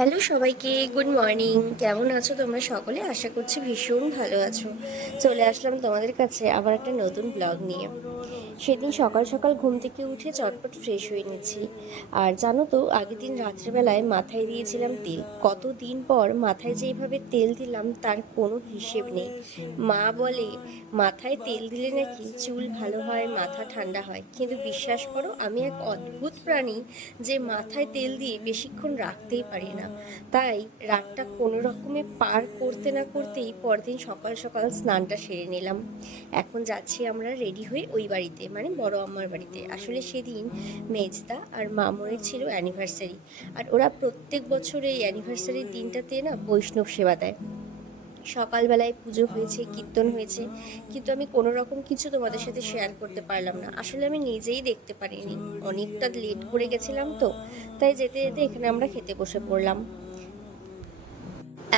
Hello সবাইকে, good morning. কেমন আছো তোমরা সকলে? আশা করছি ভীষণ ভালো আছো। চলে আসলাম তোমাদের কাছে আবার একটা নতুন ব্লগ নিয়ে। সেদিন সকাল সকাল ঘুম থেকে উঠে চটপট ফ্রেশ হয়ে নিচ্ছি। আর জানো তো, আগের দিন রাত্রেবেলায় মাথায় দিয়েছিলাম তেল। কতদিন পর মাথায় যে এইভাবে তেল দিলাম তার কোনো হিসেব নেই। মা বলে মাথায় তেল দিলে নাকি চুল ভালো হয়, মাথা ঠান্ডা হয়, কিন্তু বিশ্বাস করো আমি এক অদ্ভুত প্রাণী যে মাথায় তেল দিয়ে বেশিক্ষণ রাখতেই পারি না। তাই রাতটা কোনো রকমে পার করতে না করতেই পরদিন সকাল সকাল স্নানটা সেরে নিলাম। এখন যাচ্ছি আমরা রেডি হয়ে ওই বাড়িতে, মানে বড় আম্মার বাড়িতে। আসলে সেদিন মেজদা আর মামুনের ছিল অ্যানিভার্সারি, আর ওরা প্রত্যেক বছর এই অ্যানিভার্সারির দিনটাতে না বৈষ্ণব সেবা দেয়। সকালবেলায় পুজো হয়েছে, কীর্তন হয়েছে, কিন্তু আমি কোনো রকম কিছু তোমাদের সাথে শেয়ার করতে পারলাম না। আসলে আমি নিজেই দেখতে পারিনি, অনেকটা লেট করে গেছিলাম তো। তাই যেতে যেতে এখানে আমরা খেতে বসে পড়লাম।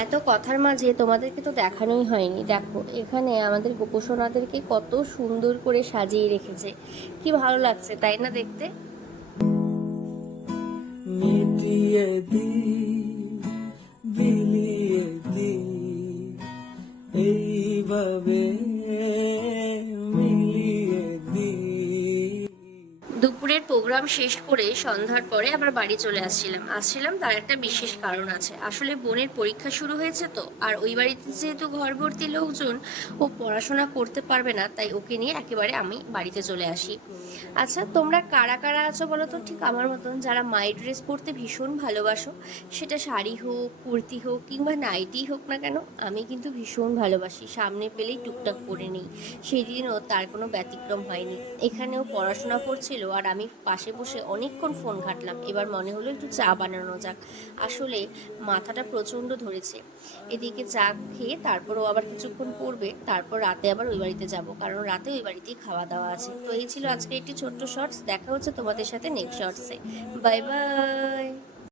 এত কথার মাঝে তোমাদেরকে তো দেখানোই হয়নি। দেখো এখানে আমাদের গোপসোনাদেরকে কত সুন্দর করে সাজিয়ে রেখেছে, কি ভালো লাগছে তাই না দেখতে। মিটিয়ে দি বিলিয়ে দি এইভাবে মিলিয়ে দি। দুপুরের প্রোগ্রাম শেষ করে সন্ধ্যার পরে আবার বাড়ি চলে আসছিলাম তার একটা বিশেষ কারণ আছে। আসলে বোনের পরীক্ষা শুরু হয়েছে তো, আর ওই বাড়িতে যেহেতু ঘর ভর্তি লোকজন, ও পড়াশোনা করতে পারবে না, তাই ওকে নিয়ে একেবারে আমি বাড়িতে চলে আসি। আচ্ছা, তোমরা কারা কারা আছো বলো তো ঠিক আমার মতন, যারা মাই ড্রেস পরতে ভীষণ ভালোবাসো? সেটা শাড়ি হোক, কুর্তি হোক, কিংবা নাইটি হোক না কেন, আমি কিন্তু ভীষণ ভালোবাসি। সামনে পেলেই টুকটাক পরে নিই। সেদিনও তার কোনো ব্যতিক্রম হয়নি। এখানেও পড়াশোনা করছিল আর আমি পাশে বসে অনেকক্ষণ ফোন ঘাঁটলাম। এবার মনে হলো একটু চা বানানো যাক। আসলে মাথাটা প্রচণ্ড ধরেছে। এদিকে চা খেয়ে তারপরও আবার কিছুক্ষণ পড়বে, তারপর রাতে আবার ওই বাড়িতে যাব, কারণ রাতে ওই বাড়িতেই খাওয়া দাওয়া আছে। তো এই ছিল আজকে একটি ছোট্ট শর্টস। দেখা হচ্ছে তোমাদের সাথে নেক্সট শর্টসে। Bye bye.